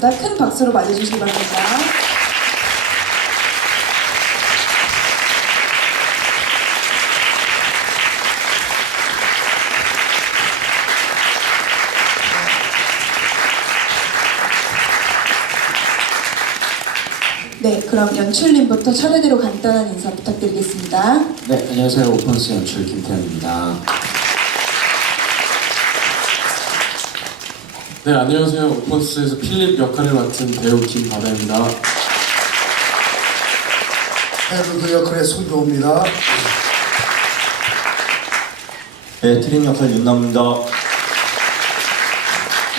큰 박수로 맞아주시기 바랍니다. 네, 그럼 연출님부터 차례대로 간단한 인사 부탁드리겠습니다. 네, 안녕하세요. 오펀스 연출 김태현입니다. 네, 안녕하세요. 오펀스에서 필립 역할을 맡은 배우 김바다입니다. 헤르드 역할의 손조호입니다. 네, 트림 역할 윤남입니다.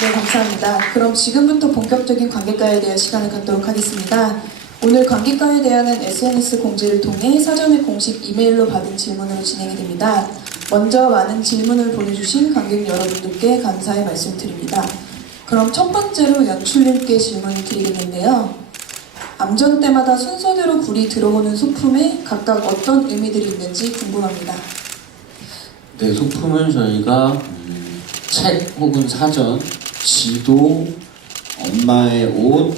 네, 감사합니다. 그럼 지금부터 본격적인 관객과에 대한 시간을 갖도록 하겠습니다. 오늘 관객과에 대한은 SNS 공지를 통해 사전에 공식 이메일로 받은 질문으로 진행이 됩니다. 먼저 많은 질문을 보내주신 관객 여러분들께 감사의 말씀드립니다. 그럼 첫 번째로 연출님께 질문을 드리겠는데요. 암전 때마다 순서대로 불이 들어오는 소품에 각각 어떤 의미들이 있는지 궁금합니다. 네, 소품은 저희가 책 혹은 사전, 지도, 엄마의 옷,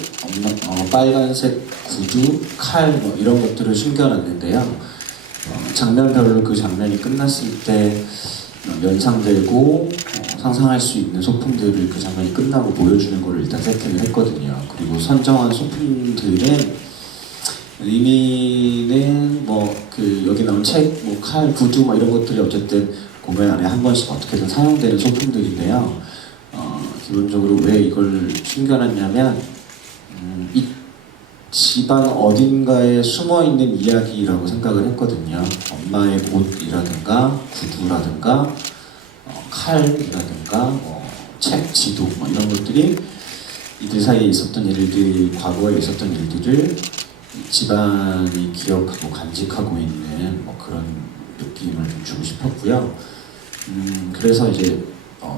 빨간색 구두, 칼 이런 것들을 숨겨놨는데요. 장면별로 그 장면이 끝났을 때 연상되고 상상할 수 있는 소품들을 그 장면이 끝나고 보여주는 거를 일단 세팅을 했거든요. 그리고 선정한 소품들은 의미는 여기 나온 책, 칼, 구두 이런 것들이 어쨌든 공연 안에 한 번씩 어떻게든 사용되는 소품들인데요. 기본적으로 왜 이걸 숨겨놨냐면 이 집안 어딘가에 숨어있는 이야기라고 생각을 했거든요. 엄마의 옷이라든가 구두라든가 칼이라든가 책, 지도 이런 것들이 이들 사이에 있었던 일들, 과거에 있었던 일들을 집안이 기억하고 간직하고 있는 그런 느낌을 좀 주고 싶었고요. 그래서 이제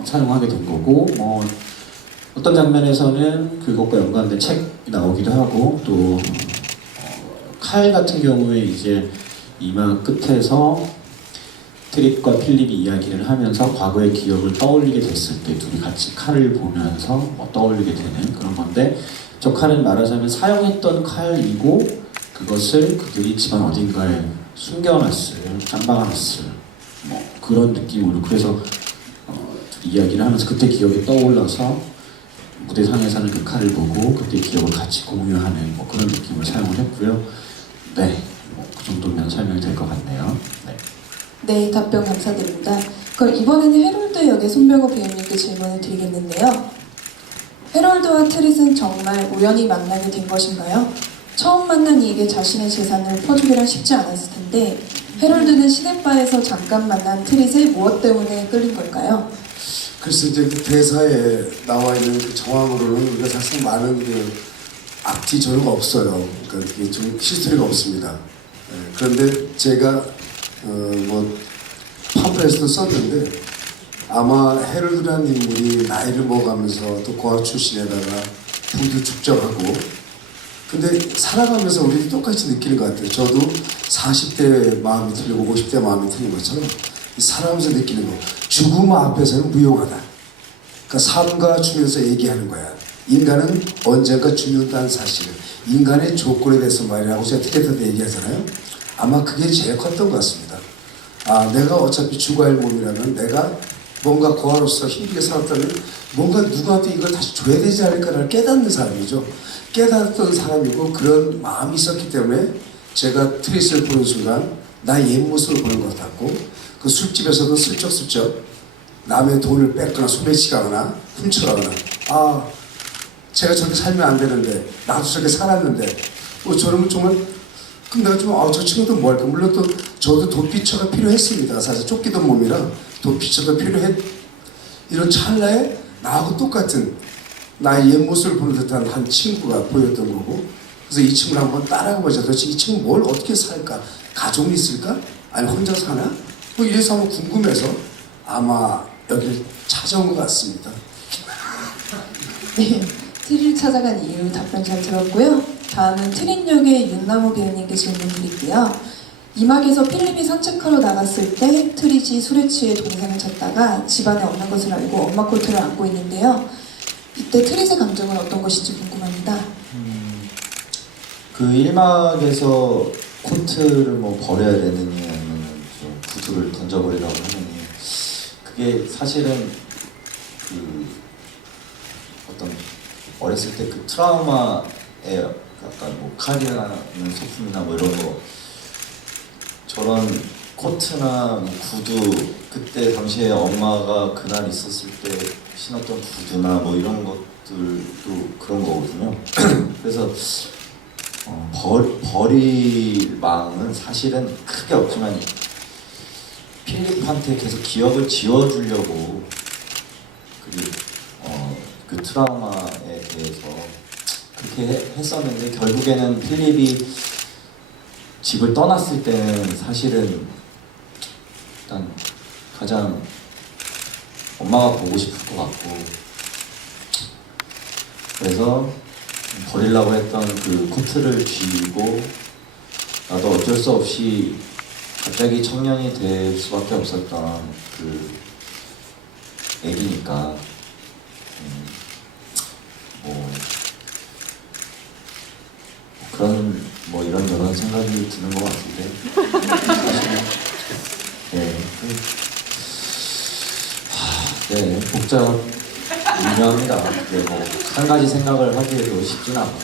사용하게 된 거고, 어떤 장면에서는 그것과 연관된 책이 나오기도 하고, 또 칼 같은 경우에 이제 이마 끝에서 트립과 필립이 이야기를 하면서 과거의 기억을 떠올리게 됐을 때 둘이 같이 칼을 보면서 떠올리게 되는 그런 건데, 저 칼은 말하자면 사용했던 칼이고 그것을 그들이 집안 어딘가에 숨겨놨을, 짬박아놨을 그런 느낌으로, 그래서 이야기를 하면서 그때 기억이 떠올라서 무대상에서는 그 칼을 보고 그때 기억을 같이 공유하는 그런 느낌을 사용을 했고요. 네, 그 정도면 설명이 될 것 같네요. 네. 네, 답변 감사드립니다. 그럼 이번에는 해롤드 역의 손병호 배우님께 질문을 드리겠는데요. 해롤드와 트릿은 정말 우연히 만나게 된 것인가요? 처음 만난 이에게 자신의 재산을 퍼주기란 쉽지 않았을 텐데 해롤드는 시내바에서 잠깐 만난 트릿에 무엇 때문에 끌린 걸까요? 글쎄 이제 그 대사에 나와 있는 그 정황으로는 우리가 사실 많은 그 앞뒤 전후가 없어요. 그러니까 그게 좀 히스토리가 없습니다. 그런데 제가 팜플렛에도 썼는데 아마 헤럴드라는 인물이 나이를 먹어가면서 또 고아 출신에다가 부도 축적하고, 근데 살아가면서 우리 똑같이 느끼는 것 같아요. 저도 40대 마음이 틀리고 50대 마음이 틀린 것처럼 살아가면서 느끼는 거. 죽음 앞에서는 무용하다. 그러니까 삶과 죽으면서 얘기하는 거야. 인간은 언젠가 죽는다는 사실을, 인간의 조건에 대해서 말이라고 제가 트레이터 때 얘기하잖아요. 아마 그게 제일 컸던 것 같습니다. 내가 어차피 죽어야 할 몸이라면 내가 뭔가 고아로서 힘들게 살았다면 뭔가 누구한테 이걸 다시 줘야 되지 않을까를 깨닫는 사람이죠. 깨닫던 사람이고 그런 마음이 있었기 때문에 제가 트릿을 보는 순간 나의 옛 모습을 보는 것 같았고, 그 술집에서도 슬쩍슬쩍 남의 돈을 뺏거나 소매치거나 훔쳐가거나, 제가 저렇게 살면 안 되는데 나도 저렇게 살았는데 저러면 정말 그럼 내가 좀 저 친구도 뭐 할까. 물론 또 저도 도피처가 필요했습니다. 사실 쫓기던 몸이라 도피처가 필요했. 이런 찰나에 나하고 똑같은 나의 옛 모습을 보는 듯한 한 친구가 보였던 거고, 그래서 이 친구를 한번 따라가보자. 도대체 이 친구 뭘 어떻게 살까? 가족이 있을까? 아니 혼자 사나? 이래서 한번 궁금해서 아마 여기를 찾아온 것 같습니다. 네, 트릿을 찾아간 이유 답변 잘 들었고요. 다음은 트릿 역의 윤남호 배우님께 질문 드릴게요. 이막에서 필립이 산책하러 나갔을 때 트릿이 술에 취해 동생을 찾다가 집안에 없는 것을 알고 엄마 코트를 안고 있는데요. 이때 트릿의 감정은 어떤 것인지 궁금합니다. 그 1막에서 코트를 뭐 버려야 되느니 아니면 좀 구두를 던져버리라고 하느니 그게 사실은 그 어떤 어렸을 때 그 트라우마에 약간 뭐 칼이라는 소품이나 뭐 이런 거 저런 코트나 뭐 구두 그때 당시에 엄마가 그날 있었을 때 신었던 구두나 뭐 이런 것들도 그런 거거든요. 그래서 버릴 마음은 사실은 크게 없지만 필립한테 계속 기억을 지워주려고 그리고 그 트라우마에 대해서 그렇게 했었는데 결국에는 필립이 집을 떠났을 때는 사실은 일단 가장 엄마가 보고 싶을 것 같고 그래서 버리려고 했던 그 코트를 쥐고 나도 어쩔 수 없이 갑자기 청년이 될 수밖에 없었던 그 애기니까 뭐 그런 뭐 이런저런 생각이 드는 것 같은데 네, 네 복잡합니다. 네, 뭐 한 가지 생각을 하기에도 쉽진 않고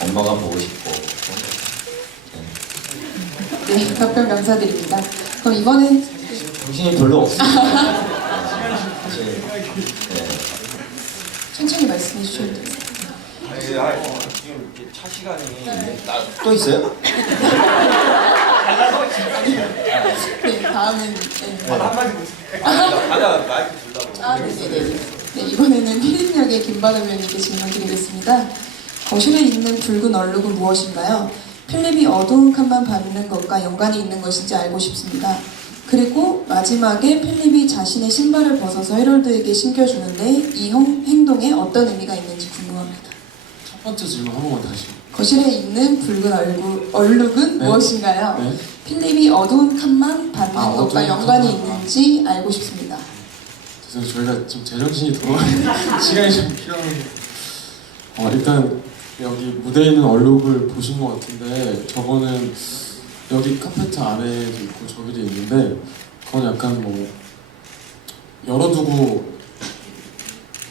엄마가 보고 싶고 네, 답변 감사드립니다. 그럼 이번엔 정신이 별로 없습니다. 사실 네. 천천히 말씀해 주셔도 돼요. 지금 차 시간이 또 있어요? 네, 다음은 네, 이번에는 필립역의 김바람 배우님께 질문 드리겠습니다. 거실에 있는 붉은 얼룩은 무엇인가요? 필립이 어두운 칸만 받는 것과 연관이 있는 것인지 알고 싶습니다. 그리고 마지막에 필립이 자신의 신발을 벗어서 해롤드에게 신겨주는데 이 행동에 어떤 의미가 있는지 궁금합니다. 첫 번째 질문 한 번만 다시. 거실에 있는 붉은 얼룩은 네. 무엇인가요? 네. 필립이 어두운 칸만 받는 것과 어두운 연관이 칸만. 있는지 알고 싶습니다. 그래서 저희가 좀 제정신이 돌아가는 시간이 좀 필요한데 일단 여기 무대에 있는 얼룩을 보신 것 같은데 저거는 여기 카페트 안에도 있고 저기도 있는데 그건 약간 뭐 열어두고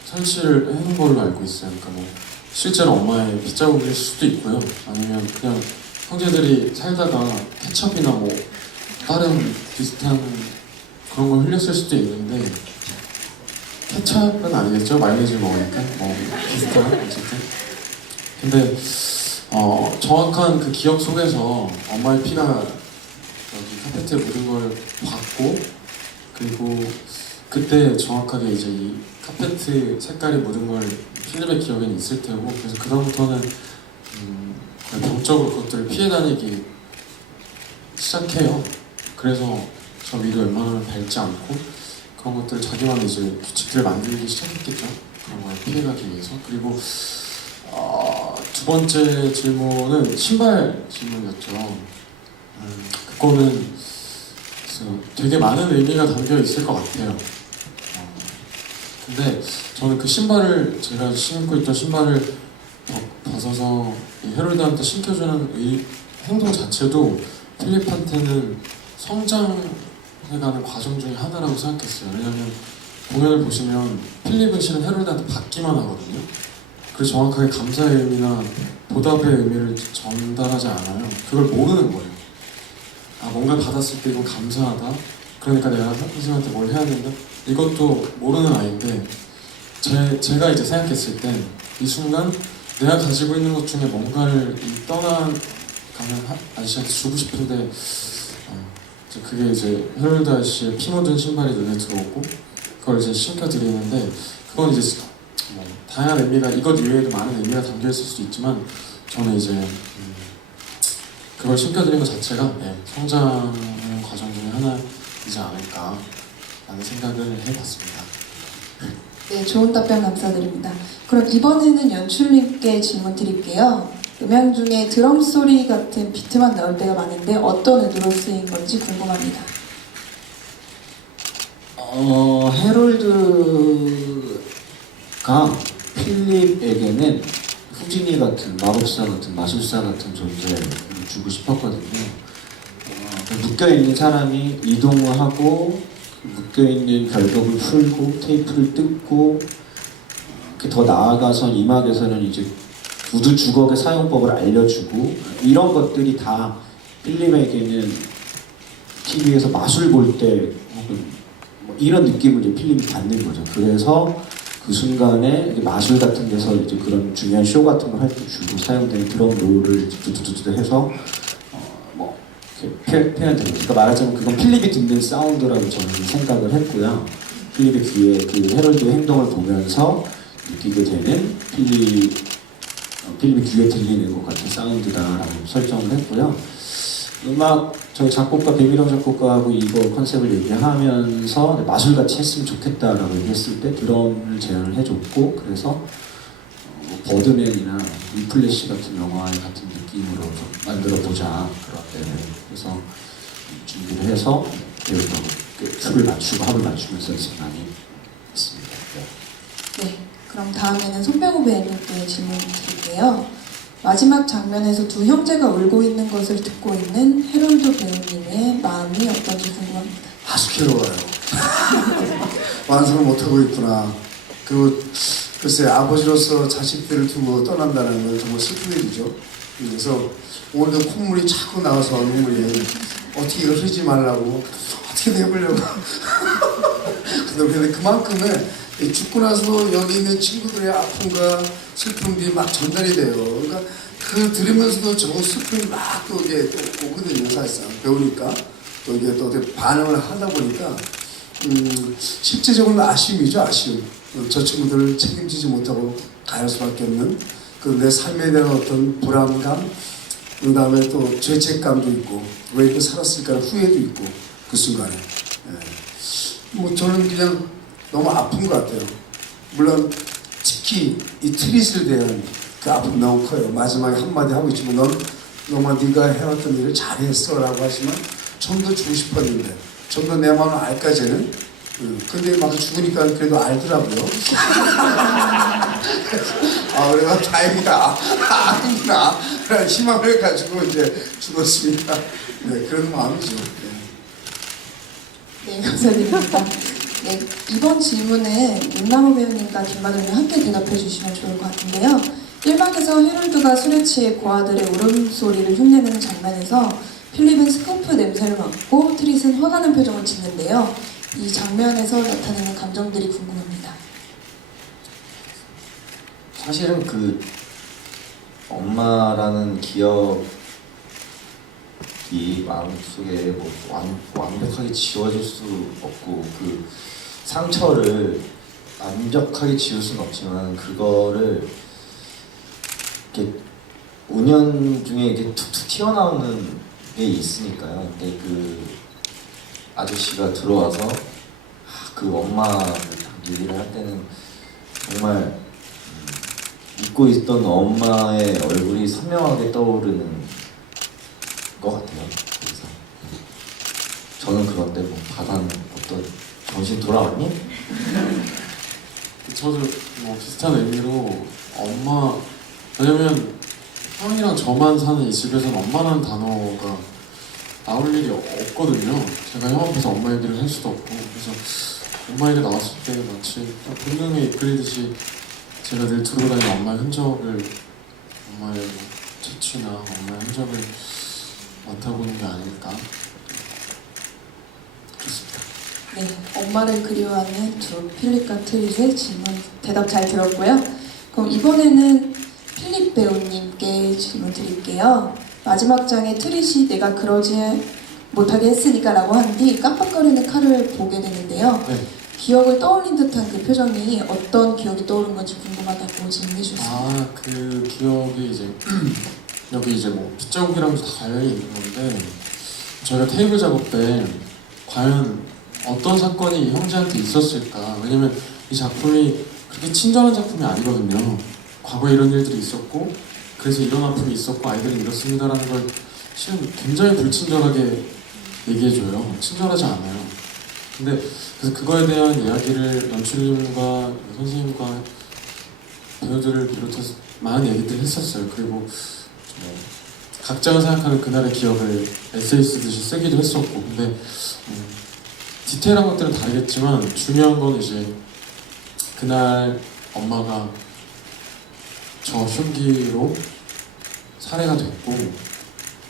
설치를 해놓은 걸로 알고 있어요. 그러니까 뭐 실제로 엄마의 핏자국일 수도 있고요. 아니면 그냥 형제들이 살다가 케첩이나 뭐 다른 비슷한 그런 걸 흘렸을 수도 있는데 케첩은 아니겠죠? 마요네즈 먹으니까 뭐 비슷한 어쨌든 근데 정확한 그 기억 속에서 엄마의 피가 여기 카페트에 묻은 걸 봤고 그리고 그때 정확하게 이제 이 카페트 색깔이 묻은 걸 필립의 기억에는 있을 테고 그래서 그다음부터는 그냥 병적으로 그것들을 피해 다니기 시작해요. 그래서 저 위로 웬만하면 밟지 않고 그런 것들 자기만의 이제 규칙들을 만들기 시작했겠죠. 그런 걸 피해가기 위해서. 그리고 두 번째 질문은 신발 질문이었죠. 그거는 그래서 되게 많은 의미가 담겨 있을 것 같아요. 근데 저는 그 신발을 제가 신고 있던 신발을 벗어서 이 해롤드한테 신겨주는 행동 자체도 필립한테는 성장해가는 과정 중에 하나라고 생각했어요. 왜냐하면 공연을 보시면 필립은 실은 해롤드한테 받기만 하거든요. 그래서 정확하게 감사의 의미나 보답의 의미를 전달하지 않아요. 그걸 모르는 거예요. 뭔가 받았을 때 이건 감사하다. 그러니까 내가 선생님한테 뭘 해야 된다. 이것도 모르는 아이인데 제가 이제 생각했을 때 이 순간 내가 가지고 있는 것 중에 뭔가를 떠나가는 아저씨한테 주고 싶은데 그게 이제 해롤드 아저씨의 피 묻은 신발이 눈에 들어오고 그걸 이제 신겨드리는데 그건 이제 뭐 다양한 의미가 이것 이외에도 많은 의미가 담겨 있을 수도 있지만 저는 이제 그걸 신겨드린 것 자체가 성장의 과정 중에 하나이지 않을까라는 생각을 해봤습니다. 네, 좋은 답변 감사드립니다. 그럼 이번에는 연출님께 질문 드릴게요. 음향 중에 드럼 소리 같은 비트만 나올 때가 많은데 어떤 의도로 쓰인 건지 궁금합니다. 해롤드가 필립에게는 후지니 같은 마법사 같은 마술사 같은 존재를 주고 싶었거든요. 묶여있는 사람이 이동을 하고 묶여있는 결벽을 풀고 테이프를 뜯고 더 나아가서 이막에서는 이제 구두 주걱의 사용법을 알려주고 이런 것들이 다 필립에게는 TV에서 마술 볼 때 혹은 뭐 이런 느낌을 이제 필립이 받는 거죠. 그래서 그 순간에 마술 같은 데서 이제 그런 중요한 쇼 같은 걸 할 때 주로 사용되는 드럼 롤을 두두두두 해서 뭐 이렇게 표현되는 거죠. 그러니까 말하자면 그건 필립이 듣는 사운드라고 저는 생각을 했고요. 필립의 귀에 그 헤럴드의 행동을 보면서 느끼게 되는 필립의 귀에 들리는 것 같은 사운드다라고 설정을 했고요. 음악 저희 작곡가 배미령 작곡가하고 이거 컨셉을 얘기하면서 마술같이 했으면 좋겠다라고 얘기했을 때 드럼을 제안을 해줬고 그래서 뭐 버드맨이나 위플래시 같은 영화 같은 느낌으로 좀 만들어보자. 그래서 준비를 해서 배우도 춤을 맞추고 합을 맞추면서 연습 많이 했습니다. 네, 그럼 다음에는 손병호 배우님께 질문 드릴게요. 마지막 장면에서 두 형제가 울고 있는 것을 듣고 있는 해롤드 배우님의 마음이 어떤지 궁금합니다. 아주 괴로워요. 완성을 못하고 있구나. 글쎄 아버지로서 자식들을 두고 떠난다는 건 정말 슬픈 일이죠. 그래서 오늘도 콧물이 자꾸 나와서 눈물이 어떻게 이걸 흐르지 말라고 어떻게든 해보려고. 근데 그만큼은 죽고 나서 여기 있는 친구들의 아픔과 슬픔이 막 전달이 돼요. 그러니까 그 들으면서도 저 슬픔이 막 또 이게 또 오거든요, 사실상. 배우니까. 또 이게 또 어떻게 반응을 하다 보니까, 실제적으로는 아쉬움이죠, 아쉬움. 저 친구들을 책임지지 못하고 가야 할 수밖에 없는 그 내 삶에 대한 어떤 불안감, 그 다음에 또 죄책감도 있고, 왜 이렇게 살았을까 후회도 있고, 그 순간에. 예. 뭐 저는 그냥 너무 아픈 것 같아요. 물론 특히 이 트릿에 대한 그 아픔 너무 커요. 마지막에 한마디 하고 있지만 너만 네가 해왔던 일을 잘했어 라고 하시면 좀 더 주고 싶었는데 좀 더 내 마음을 알까지는 근데 막 죽으니까 그래도 알더라고요. 아 그래가 다행이다. 아니구나 라는 희망을 가지고 이제 죽었으니까 네, 그런 마음이죠. 네, 감사드립니다. 네, 이번 질문은 윤남호 배우님과 김만호 배우님 함께 대답해 주시면 좋을 것 같은데요. 1막에서 해롤드가 술에 취해 고아들의 울음소리를 흉내내는 장면에서 필립은 스코프 냄새를 맡고 트릿은 화가는 표정을 짓는데요. 이 장면에서 나타내는 감정들이 궁금합니다. 사실은 그 엄마라는 기억이 마음속에 뭐 완벽하게 지워질 수 없고 그 상처를 완벽하게 지울 수는 없지만 그거를 이렇게 운연 중에 이렇게 툭툭 튀어나오는 게 있으니까요. 근데 그 아저씨가 들어와서 그 엄마를 얘기를 할 때는 정말 잊고 있던 엄마의 얼굴이 선명하게 떠오르는 것 같아요. 그래서 저는 그런데 뭐 바다는 어떤 정신 돌아왔니? 저도 뭐 비슷한 의미로 엄마, 왜냐면 형이랑 저만 사는 이 집에서는 엄마라는 단어가 나올 일이 없거든요. 제가 형 앞에서 엄마 얘기를 할 수도 없고, 그래서 엄마 얘기 나왔을 때 마치 본능에 이끌리듯이 제가 늘 두르고 다니는 엄마의 흔적을, 엄마의 뭐 채취나 엄마의 흔적을 맡아보는 게 아닐까. 그렇습니다. 네, 엄마를 그리워하는 두 필립과 트릿의 질문 대답 잘 들었고요. 그럼 이번에는 필립 배우님께 질문 드릴게요. 마지막 장에 트릿이 내가 그러지 못하게 했으니까 라고 한 뒤 깜빡거리는 칼을 보게 되는데요. 네. 기억을 떠올린 듯한 그 표정이 어떤 기억이 떠오른 건지 궁금하다고 질문해 주셨습니다. 아, 그 기억이 이제 여기 이제 뭐 빗자국이랑 다 달려 있는 건데 저희가 테이블 작업 때 과연 어떤 사건이 이 형제한테 있었을까? 왜냐면 이 작품이 그렇게 친절한 작품이 아니거든요. 과거에 이런 일들이 있었고 그래서 이런 아픔이 있었고 아이들은 이렇습니다라는 걸 실은 굉장히 불친절하게 얘기해줘요. 친절하지 않아요. 근데 그래서 그거에 대한 이야기를 연출님과 선생님과 배우들을 비롯해서 많은 얘기들을 했었어요. 그리고 각자가 생각하는 그날의 기억을 에세이 쓰듯이 쓰기도 했었고, 근데 디테일한 것들은 다르겠지만 중요한 건 이제 그날 엄마가 저 흉기로 살해가 됐고,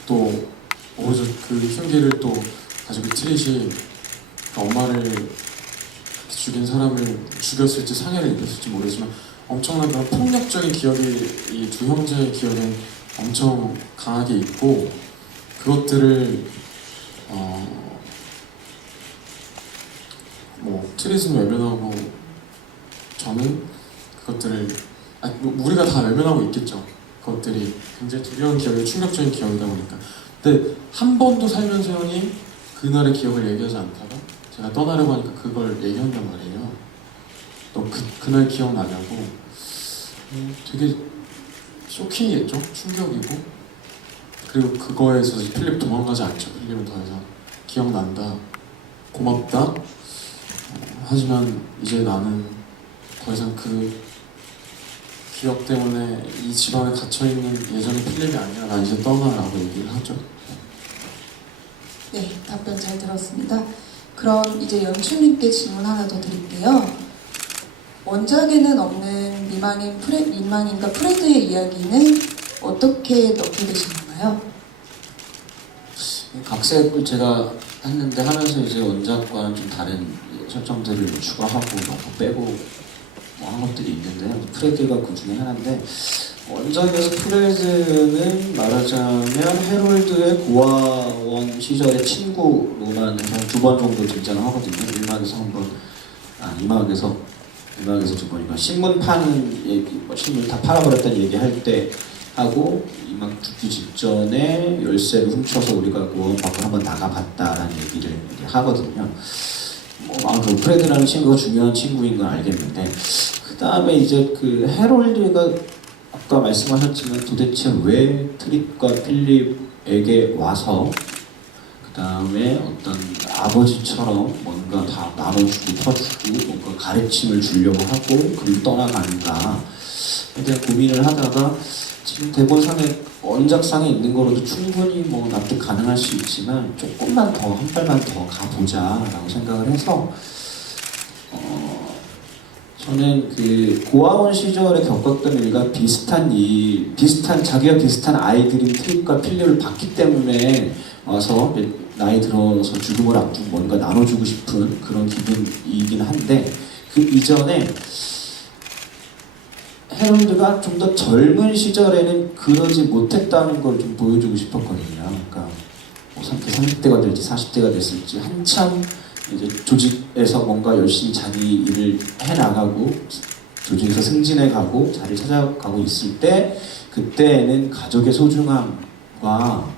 또 오히려 그 흉기를 또 가지고 트릿이 엄마를 죽인 사람을 죽였을지 상해를 입혔을지 모르겠지만 엄청난 그런 폭력적인 기억이 이 두 형제의 기억엔 엄청 강하게 있고, 그것들을 뭐 트릿은 외면하고 저는 그것들을 우리가 다 외면하고 있겠죠. 그것들이 굉장히 두려운 기억이 충격적인 기억이다 보니까. 근데 한 번도 살면서 형이 그날의 기억을 얘기하지 않다가 제가 떠나려고 하니까 그걸 얘기한단 말이에요. 너 그날 기억나냐고. 되게 쇼킹이겠죠? 충격이고. 그리고 그거에서 필립 도망가지 않죠. 필립은 더 이상 기억난다, 고맙다. 하지만 이제 나는 더 이상 그 기억 때문에 이 집안에 갇혀있는 예전의 필립이 아니라 나 이제 떠나라고 얘기를 하죠. 네, 답변 잘 들었습니다. 그럼 이제 연출님께 질문 하나 더 드릴게요. 원작에는 없는 민망인과 프레드의 이야기는 어떻게 넣게 되신 건가요? 각색을 제가 했는데 하면서 이제 원작과는 좀 다른 설정들을 추가하고 빼고 뭐 한 것들이 있는데요. 프레드가 그 중에 하나인데, 원작에서 프레드는 말하자면 해롤드의 고아원 시절의 친구로만 해서 2번 정도 등장을 하거든요. 1막에서 한 번, 2막에서 두 번이니까 신문 파는 얘기, 신문 다 팔아버렸다는 얘기할 때 하고, 2막 죽기 직전에 열쇠를 훔쳐서 우리가 고아원 밖으로 한번 나가봤다라는 얘기를 하거든요. 그 프레드라는 친구가 중요한 친구인 건 알겠는데, 그 다음에 이제 그 해롤드가 아까 말씀하셨지만 도대체 왜 트립과 필립에게 와서 그 다음에 어떤 아버지처럼 뭔가 다 나눠주고 퍼주고 뭔가 가르침을 주려고 하고 그리고 떠나가는가에 대한 고민을 하다가, 지금 대본상에 원작상에 있는 거로도 충분히 뭐 납득 가능할 수 있지만 조금만 더, 한 발만 더 가보자라고 생각을 해서 저는 그 고아원 시절에 겪었던 일과 자기와 비슷한 아이들인 트립과 필립을 봤기 때문에 와서 나이 들어서 죽음을 앞두고 뭔가 나눠주고 싶은 그런 기분이긴 한데, 그 이전에 해롤드가 좀 더 젊은 시절에는 그러지 못했다는 걸 좀 보여주고 싶었거든요. 그러니까 뭐 30대가 될지 40대가 됐을지 한참 이제 조직에서 뭔가 열심히 자기 일을 해나가고 조직에서 승진해가고 자리를 찾아가고 있을 때, 그때는 가족의 소중함과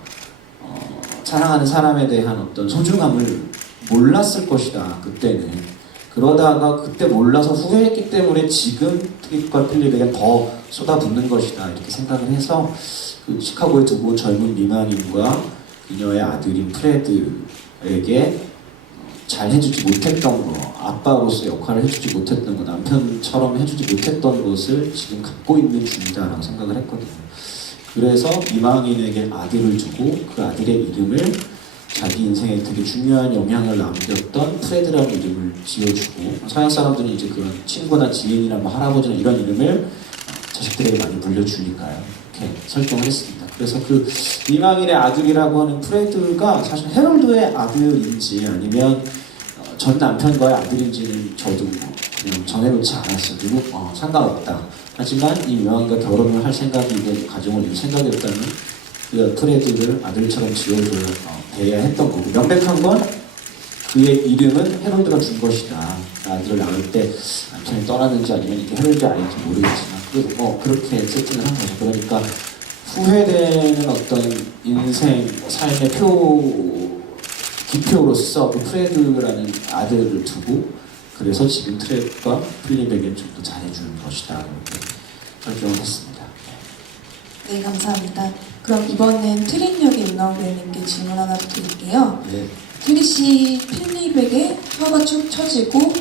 사랑하는 사람에 대한 어떤 소중함을 몰랐을 것이다. 그때는. 그러다가 그때 몰라서 후회했기 때문에 지금 트립과 필립에게 더 쏟아붓는 것이다, 이렇게 생각을 해서 그 시카고에 두고 젊은 미만인과 그녀의 아들인 프레드에게 잘 해주지 못했던 거, 아빠로서 역할을 해주지 못했던 거, 남편처럼 해주지 못했던 것을 지금 갖고 있는 중이다라고 생각을 했거든요. 그래서 미망인에게 아들을 주고 그 아들의 이름을 자기 인생에 되게 중요한 영향을 남겼던 프레드라는 이름을 지어주고, 서양 사람들은 이제 그런 친구나 지인이나 뭐 할아버지나 이런 이름을 자식들에게 많이 물려주니까요. 이렇게 설정을 했습니다. 그래서 그 미망인의 아들이라고 하는 프레드가 사실 해롤드의 아들인지 아니면 전 남편과의 아들인지는 저도 그냥 정해놓지 않았어요. 그리고 상관없다. 하지만 이 미망인과 결혼을 할 생각이고 가정을 이룰 생각이었다면 그 프레드를 아들처럼 지어줘야 돼야 했던 거고, 명백한 건 그의 이름은 해롤드가 준 것이다. 아들을 낳을 때 남편이 떠났는지 아니면 이게 해롤드 아닌지 모르겠지만 그래도 그렇게 세팅을 한 거죠. 그러니까 후회되는 어떤 인생, 삶의 기표로서 그 프레드라는 아들을 두고, 그래서 지금 트랩과 필립에게 좀 더 잘해주는 것이다, 이렇게 설정을 했습니다. 네, 감사합니다. 그럼 이번엔 트릿 역의 임나온 배우님께 질문 하나 더 드릴게요. 네. 트릿이 필립에게 혀가 축 처지고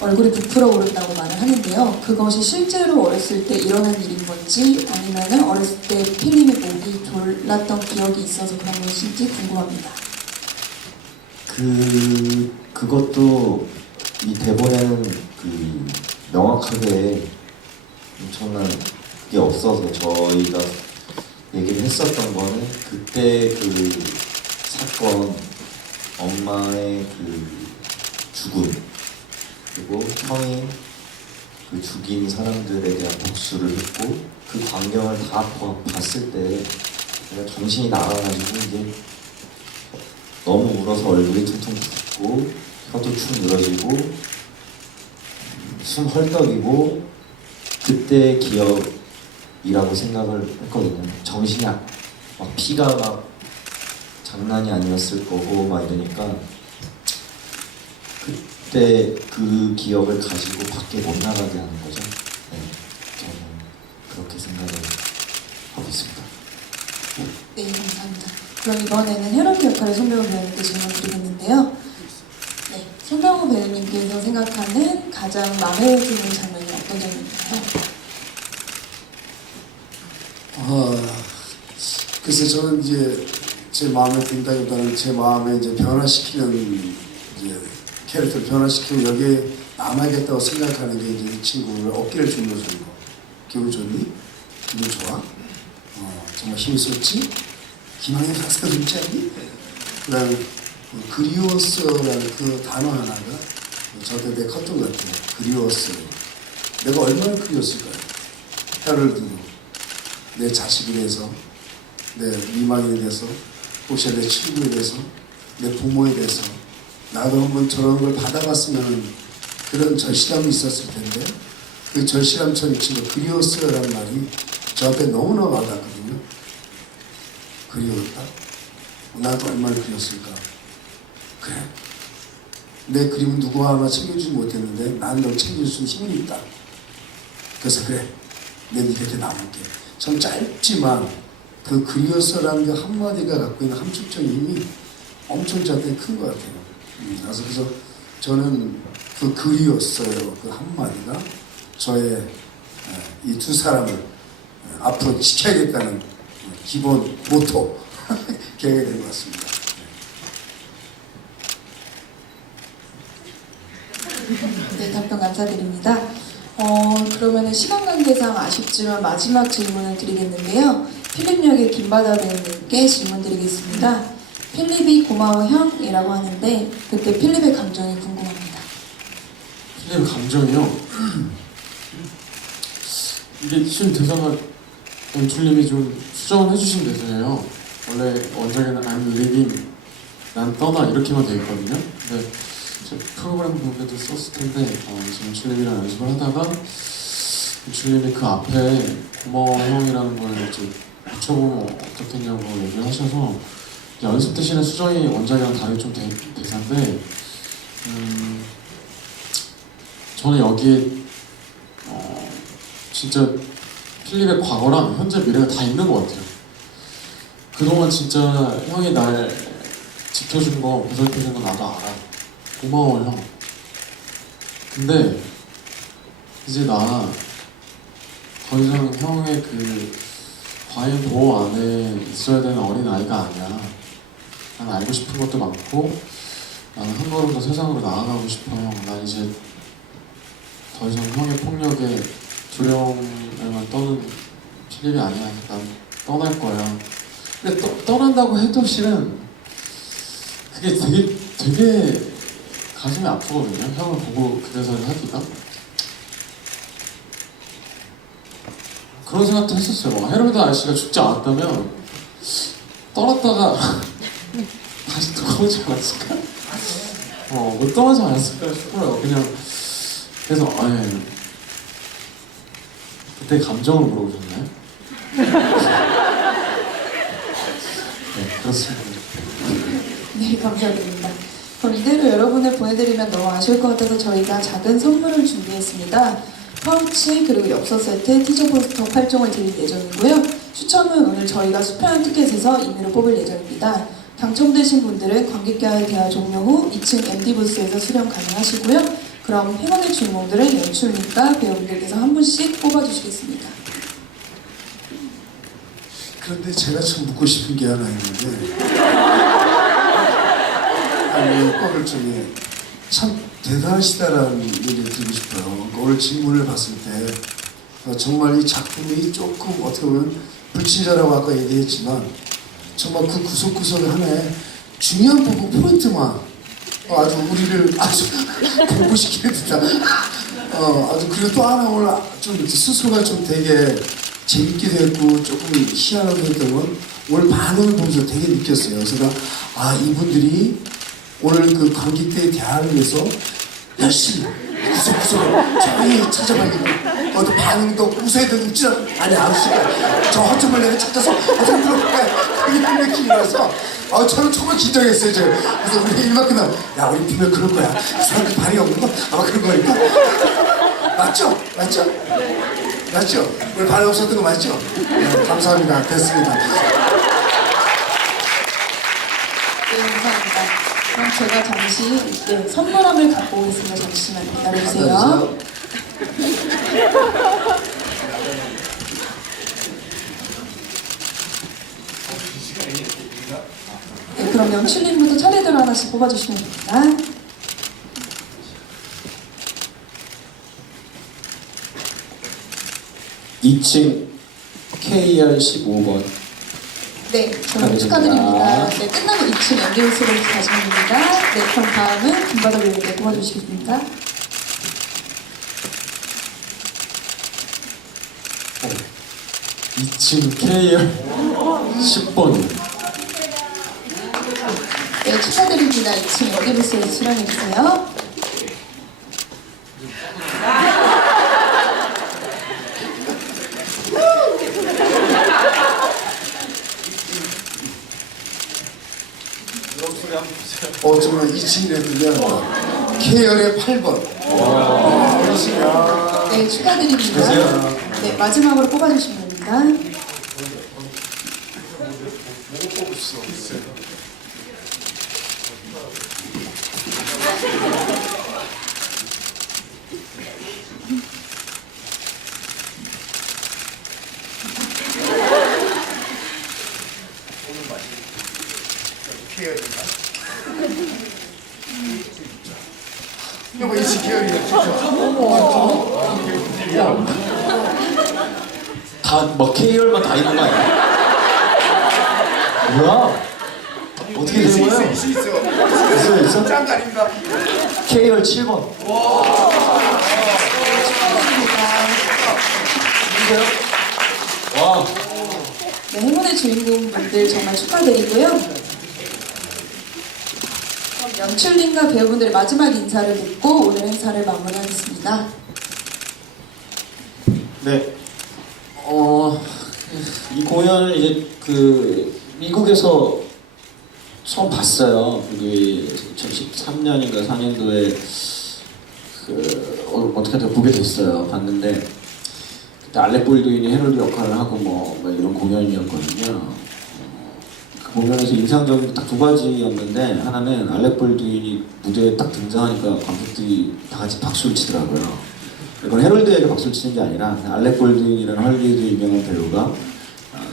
얼굴이 부풀어 오른다고 말을 하는데요. 그것이 실제로 어렸을 때 일어난 일인 건지 아니면은 어렸을 때 필립의 목이 졸랐던 기억이 있어서 그런 것인지 궁금합니다. 그것도 이 대본에는 명확하게 엄청난 게 없어서 저희가 얘기를 했었던 거는 그때 사건, 엄마의 죽음, 그리고 형이 죽인 사람들에 대한 복수를 했고 그 광경을 다 봤을 때 제가 정신이 나가가지고 이제 너무 울어서 얼굴이 퉁퉁 붓고 혀도 축 늘어지고 숨 헐떡이고 그때 기억이라고 생각을 했거든요. 정신이 막 피가 막 장난이 아니었을 거고 막 이러니까 그때 그 기억을 가지고 밖에 못 나가게 하는 거죠. 네, 저는 그렇게 생각을 하고 있습니다. 네, 감사합니다. 그럼 이번에는 헤럴드 역할의 손병호 배우님께 질문 드리겠는데요. 네, 손병호 배우님께서 생각하는 가장 마음에 드는 장면이 어떤 장면인가요? 글쎄 저는 이제 제 마음에 든다기보다는 제 마음에 이제 변화시키는 이제 캐릭터를 변화시키고 여기에 남아야겠다고 생각하는 게 이제 이 친구를 어깨를 주물러 주는 거. 기분 좋니? 기분 좋아? 정말 힘이 쏟지? 기망의 가사가 좋지 않니? 그 다음에 그리웠어라는 그 단어 하나가 저한테 되게 컸던 것 같아요. 그리웠어요. 내가 얼마나 그리웠을까요? 헤럴드로 내 자식에 대해서, 내 미망인에 대해서, 혹시 내 친구에 대해서, 내 부모에 대해서 나도 한번 저런 걸 받아봤으면 그런 절실함이 있었을 텐데 그 절실함처럼 친구 그리웠어요라는 말이 저한테 너무나 와닿거든요. 그리웠다? 나도 얼마나 그리웠을까? 그래. 내 그림은 누구 하나 챙겨주지 못했는데 난 널 챙길 수 있는 힘이 있다. 그래서 그래. 내 네 곁에 남을게. 참 짧지만 그 그리웠어라는 그 한마디가 갖고 있는 함축적인 힘이 엄청 저한테 큰 것 같아요. 그래서 저는 그 그리웠어요. 그 한마디가 저의 이 두 사람을 앞으로 지켜야겠다는 기본 모토 계획이 된 것 같습니다. 네, 답변 감사드립니다. 그러면은 시간 관계상 아쉽지만 마지막 질문을 드리겠는데요. 필립 역의 김바다 배우님께 질문 드리겠습니다. 필립이 고마워 형이라고 하는데 그때 필립의 감정이 궁금합니다. 필립의 감정이요? 이게 지금 대사가 연출님이 좀 수정을 해주신 대사예요. 원래 원작에는 I'm leaving, 난 떠나 이렇게만 되어 있거든요. 근데 프로그램 보면도 썼을 텐데 지금 연출님이랑 연습을 하다가 연출님이 그 앞에 고마워 형이라는 걸 이제 붙여보면 어떻겠냐고 얘기를 하셔서 연습 대신에 수정이 원작이랑 다르게 좀 대사인데 저는 여기에 진짜 필립의 과거랑 현재 미래가 다 있는 것 같아요. 그동안 진짜 형이 날 지켜준 거, 보살펴준 거 나도 알아. 고마워 형. 근데 이제 나 더 이상 형의 그 과잉 보호 안에 있어야 되는 어린 아이가 아니야. 난 알고 싶은 것도 많고 나는 한 걸음 더 세상으로 나아가고 싶어 형. 난 이제 더 이상 형의 폭력에 두려움에만 떠는 필립이 아니야. 난 떠날 거야. 근데 떠난다고 해도 실은 그게 되게 가슴이 아프거든요. 형을 보고 그 대사를 하기가. 그런 생각도 했었어요. 헤럴드 아저씨가 죽지 않았다면 떠났다가 다시 돌아오지 않았을까? 못 떠나지 않았을까 싶어요. 그냥 그래서 그때 감정을 물어보셨나요? 네, 그렇습니다. 네, 감사드립니다. 그럼 이대로 여러분을 보내드리면 너무 아쉬울 것 같아서 저희가 작은 선물을 준비했습니다. 파우치 그리고 엽서 세트, 티저 포스터 8종을 드릴 예정이고요. 추첨은 오늘 저희가 수표한 티켓에서 임의로 뽑을 예정입니다. 당첨되신 분들은 관객과의 대화 종료 후 2층 MD 부스에서 수령 가능하시고요. 그럼 행운의 주인공들을 연출님과 배우분들께서 한 분씩 뽑아주시겠습니다. 그런데 제가 참 묻고 싶은 게 하나 있는데 아니 오늘 중에 참 대단하시다라는 얘기를 드리고 싶어요. 그러니까 오늘 질문을 봤을 때 정말 이 작품이 조금 어떻게 보면 불친절하고 아까 얘기했지만 정말 그 구석구석 하나에 중요한 부분 포인트만 아주 우리를 아주 공부시키는 듯한 아주 그리고 또 하나 오늘 좀 이렇게 스스로가 좀 되게 재밌기도 했고 조금 희한하게 했던 건 오늘 반응을 보면서 되게 느꼈어요. 그래서 내가 이분들이 오늘 그 관객들의 대화를 위해서 열심히 구석구석 저기 찾아봐야겠고 어떤 반응도 웃어야 되고 웃지 아니 아저씨가 저 허점을 내가 찾아서 어떻게 물어볼까 이런 느낌이라서 저는 정말 긴장했어요. 그래서 우리 일만 끝나면 야 우리 분명 그럴 거야. 그 사람들 반응이 없는 거 아마 그런 거니까 맞죠? 맞죠? 맞죠? 우리 반응 없었던 거 맞죠? 네, 감사합니다. 됐습니다. 네, 감사합니다. 그럼 제가 잠시 선물함을 갖고 오겠습니다. 잠시만 기다려주세요. 네, 그럼 연출님부터 차례대로 하나씩 뽑아주시면 됩니다. (2층) KR 15번. 네, 저는 축하드립니다. 네, 끝나고 2층 연기부스로 가시면 됩니다. 네, 그럼 다음은 김바닥 배우님께 뽑아주시겠습니까? 2층 KR 10번이요. 네, 축하드립니다. 2층 연기부스에 출연해주세요. 정말 2층이라면 KR의 8번. 네, 축하드립니다. 네, 마지막으로 뽑아주시면 됩니다. 이거 2층 KR이야 다뭐 K열만 다 있는 거 아니야? 뭐야? 어떻게 된 거예요? 있어? 짱 아닙니다. K열 7번. 와. 네, 행운의 주인공분들 정말 축하드리고요. 그럼 연출님과 배우분들의 마지막 인사를 듣고 오늘 행사를 마무리하겠습니다. 네. 이 공연을 이제 미국에서 처음 봤어요. 그게 2013년인가 4년도에 어떻게 하다 보게 됐어요. 봤는데 그때 알렉 볼드윈이 헤럴드 역할을 하고 뭐 이런 공연이었거든요. 그 공연에서 인상적인 딱 두 가지였는데 하나는 알렉 볼드윈이 무대에 딱 등장하니까 관객들이 다 같이 박수를 치더라고요. 이건 헤럴드에게 박수를 치는 게 아니라 알렉 볼드윈이라는 할리우드 유명한 배우가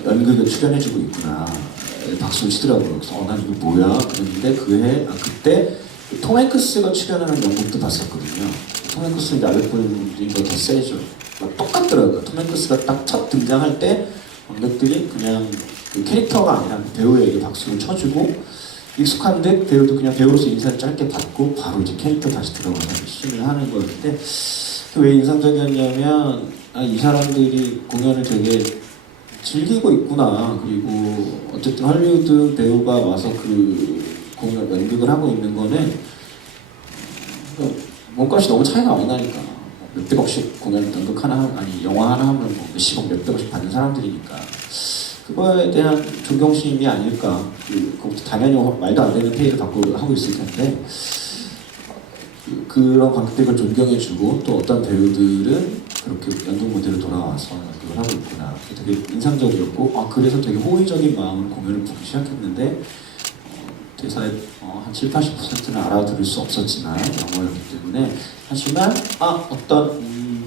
연극에 출연해주고 있구나 박수를 치더라고요. 그래서 난 이거 뭐야? 그랬는데 그때 톰 행크스가 출연하는 연극도 봤었거든요. 톰 행크스는 알렉 볼드윈보다 더 세죠. 똑같더라고요. 톰 행크스가 딱 첫 등장할 때 관객들이 그냥 그 캐릭터가 아니라 배우에게 박수를 쳐주고 익숙한데 배우도 그냥 배우로서 인사를 짧게 받고 바로 이제 캐릭터 다시 들어가서 시즌을 하는 거였는데 왜 인상적이었냐면 이 사람들이 공연을 되게 즐기고 있구나. 그리고 어쨌든 할리우드 배우가 와서 그 공연 연극을 하고 있는 거는 몸값이 너무 차이가 많이 나니까 몇백억씩 공연 연극 하나 아니 영화 하나 하면 뭐 몇십억 몇백억씩 받는 사람들이니까 그거에 대한 존경심이 아닐까. 그것도 당연히 말도 안 되는 페이를 받고 하고 있을 텐데 그런 관객들을 존경해주고 또 어떤 배우들은 그렇게 연극 무대로 돌아와서 연극을 하고 있구나. 되게 인상적이었고 그래서 되게 호의적인 마음으로 공연을 보기 시작했는데 대사의 한 7, 80%는 알아들을 수 없었지만 영어였기 때문에 하지만 어떤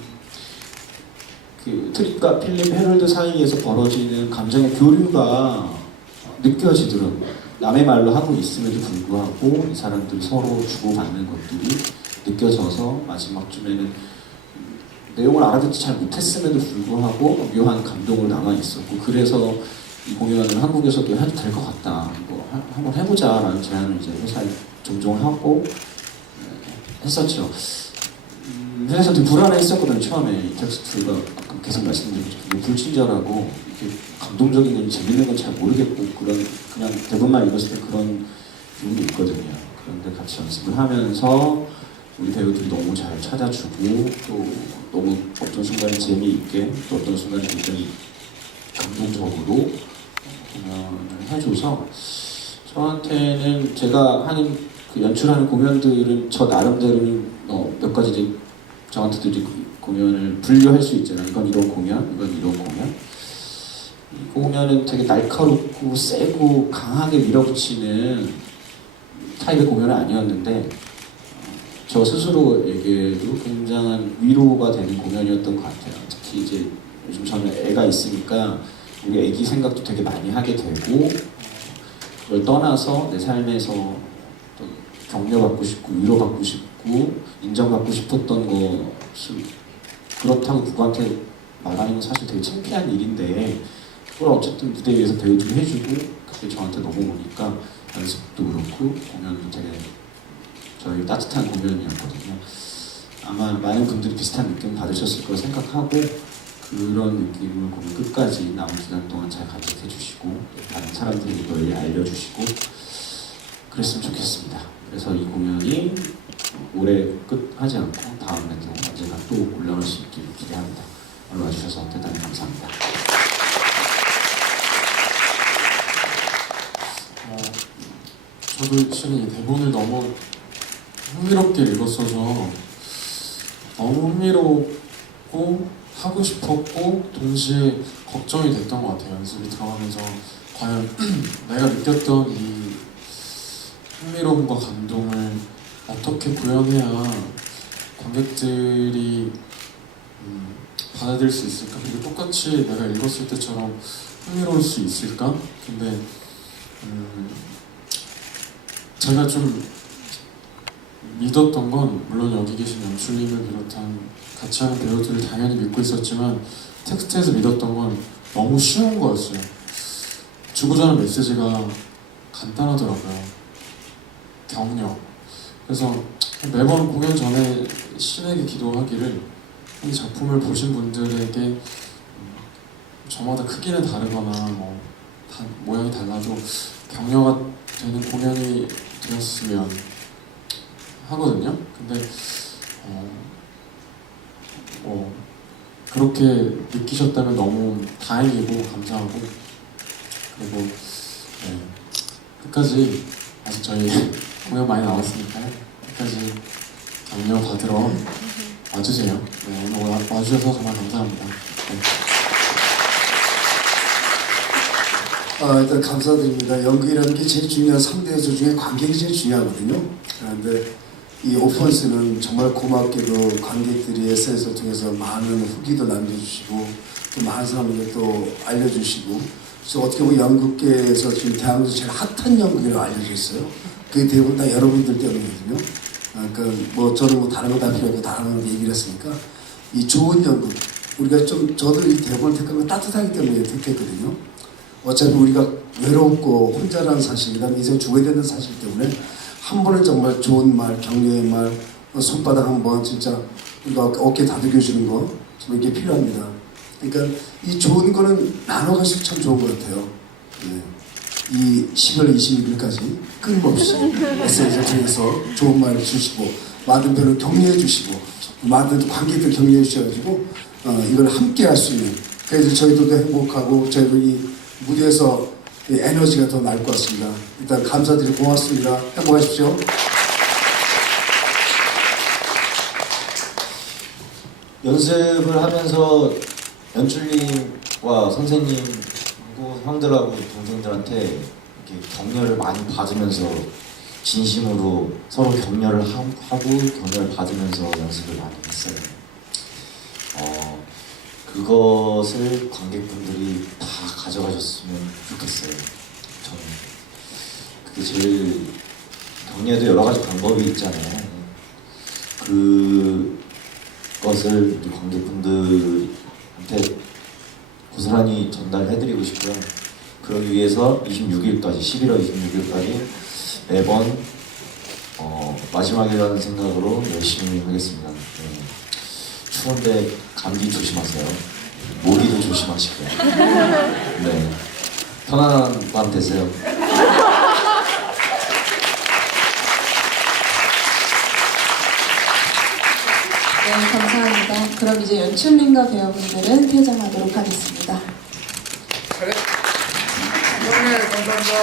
그 트립과 필립 헤럴드 사이에서 벌어지는 감정의 교류가 느껴지더라고요. 남의 말로 하고 있음에도 불구하고 이 사람들이 서로 주고받는 것들이 느껴져서 마지막쯤에는 내용을 알아듣지 잘 못했음에도 불구하고 묘한 감동으로 남아있었고, 그래서 이 공연을 한국에서도 해도 될 것 같다, 뭐 한번 해보자라는 제안을 이제 회사에 종종 하고 했었죠. 회사에서 되게 불안해했었거든요. 처음에 텍스트가 아까 계속 말씀드렸죠. 불친절하고 이렇게 감동적인 건지 재밌는 건 잘 모르겠고, 그냥 대본만 읽었을 때 그런 기분이 있거든요. 그런데 같이 연습을 하면서 우리 배우들이 너무 잘 찾아주고, 또 너무 어떤 순간에 재미있게, 또 어떤 순간에 굉장히 감동적으로 공연을 해줘서, 저한테는 제가 하는 그 연출하는 공연들은 저 나름대로는 몇 가지 이제 저한테도 공연을 분류할 수 있잖아요. 이건 이런 공연, 이건 이런 공연. 이 공연은 되게 날카롭고 세고 강하게 밀어붙이는 타입의 공연은 아니었는데, 저 스스로에게도 굉장한 위로가 되는 공연이었던 것 같아요. 특히 이제 요즘 저는 애가 있으니까 우리 애기 생각도 되게 많이 하게 되고, 그걸 떠나서 내 삶에서 또 격려받고 싶고 위로받고 싶고 인정받고 싶었던 것을, 그렇다고 누구한테 말하는 건 사실 되게 창피한 일인데 그걸 어쨌든 무대 위에서 배우들이 해주고, 그게 저한테 너무 오니까 연습도 그렇고 공연도 되게 저희 따뜻한 공연이었거든요. 아마 많은 분들이 비슷한 느낌 받으셨을 거라 생각하고, 그런 느낌을 공연 끝까지 남은 기간 동안 잘 간직해 주시고 다른 사람들에게 널리 알려주시고 그랬으면 좋겠습니다. 그래서 이 공연이 올해 끝하지 않고 다음에도 언젠가 또 올라올 수 있길 기대합니다. 오늘 와주셔서 대단히 감사합니다. 저도 실은 이 대본을 너무 흥미롭게 읽었어서 너무 흥미롭고 하고 싶었고 동시에 걱정이 됐던 것 같아요. 연습이 들어가면서 과연 내가 느꼈던 이 흥미로움과 감동을 어떻게 구현해야 관객들이 받아들일 수 있을까? 그리고 똑같이 내가 읽었을 때처럼 흥미로울 수 있을까? 근데 제가 좀 믿었던 건, 물론 여기 계신 연출님을 비롯한 같이 하는 배우들을 당연히 믿고 있었지만 텍스트에서 믿었던 건 너무 쉬운 거였어요. 주고자 하는 메시지가 간단하더라고요. 격려. 그래서 매번 공연 전에 신에게 기도하기를, 이 작품을 보신 분들에게 저마다 크기는 다르거나 뭐 모양이 달라도 격려가 되는 공연이 되었으면 하거든요. 근데 그렇게 느끼셨다면 너무 다행이고 감사하고, 그리고 끝까지, 아직 저희 공연 많이 남았으니까요. 끝까지 격려 받으러 와주세요. 오늘 와주셔서 정말 감사합니다. 일단 감사드립니다. 연극이라는 게 제일 중요한, 상대 요소 중에 관객이 제일 중요하거든요. 그런데 이 오펀스는 정말 고맙게도 관객들이 SNS를 통해서 많은 후기도 남겨주시고 또 많은 사람에게 또 알려주시고, 그래서 어떻게 보면 연극계에서 지금 대한민국에서 제일 핫한 연극이라고 알려져 있어요. 그게 대부분 다 여러분들 때문이거든요. 그러니까 뭐 저는 뭐 다른 거 다 필요 없고 다른 거 얘기를 했으니까, 이 좋은 연극, 우리가 좀, 저도 이 대본을 택한 건 따뜻하기 때문에 택했거든요. 어차피 우리가 외롭고 혼자라는 사실, 그 다음에 이제 죽어야 되는 사실 때문에 한 번은 정말 좋은 말, 격려의 말, 손바닥 한번 진짜 우리가 어깨 다독여주는 거, 정말 이게 필요합니다. 그러니까 이 좋은 거는 나눠가시기 참 좋은 것 같아요. 이 10월 26일까지 끊임없이 SNS를 통해서 좋은 말을 주시고, 많은 분을 격려해 주시고, 많은 관객들 격려해 주셔가지고 이걸 함께 할 수 있는, 그래서 저희들도 행복하고 저희도 이 무대에서 에너지가 더 날 것 같습니다. 일단 감사드리고 고맙습니다. 행복하십시오. 연습을 하면서 연출님과 선생님, 형들하고 동생들한테 이렇게 격려를 많이 받으면서 진심으로 서로 격려를 하고 격려를 받으면서 연습을 많이 했어요. 그것을 관객분들이 다 가져가셨으면 좋겠어요. 저는 그게 제일, 격려에도 여러 가지 방법이 있잖아요. 그것을 우리 관객분들한테 고스란히 전달해드리고 싶고요. 그러기 위해서 26일까지, 11월 26일까지 매번 마지막이라는 생각으로 열심히 하겠습니다. 네. 추운데 감기 조심하세요. 모기도 조심하시고요. 네. 편안한 밤 되세요. 네, 감사합니다. 그럼 이제 연출님과 배우분들은 퇴장하도록 하겠습니다. 네, 감사합니다.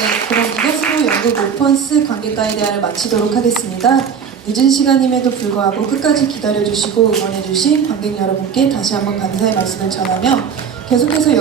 네, 그럼 이것으로 연극 오펀스 관객과의 대화를 마치도록 하겠습니다. 늦은 시간임에도 불구하고 끝까지 기다려주시고 응원해주신 관객 여러분께 다시 한번 감사의 말씀을 전하며 계속해서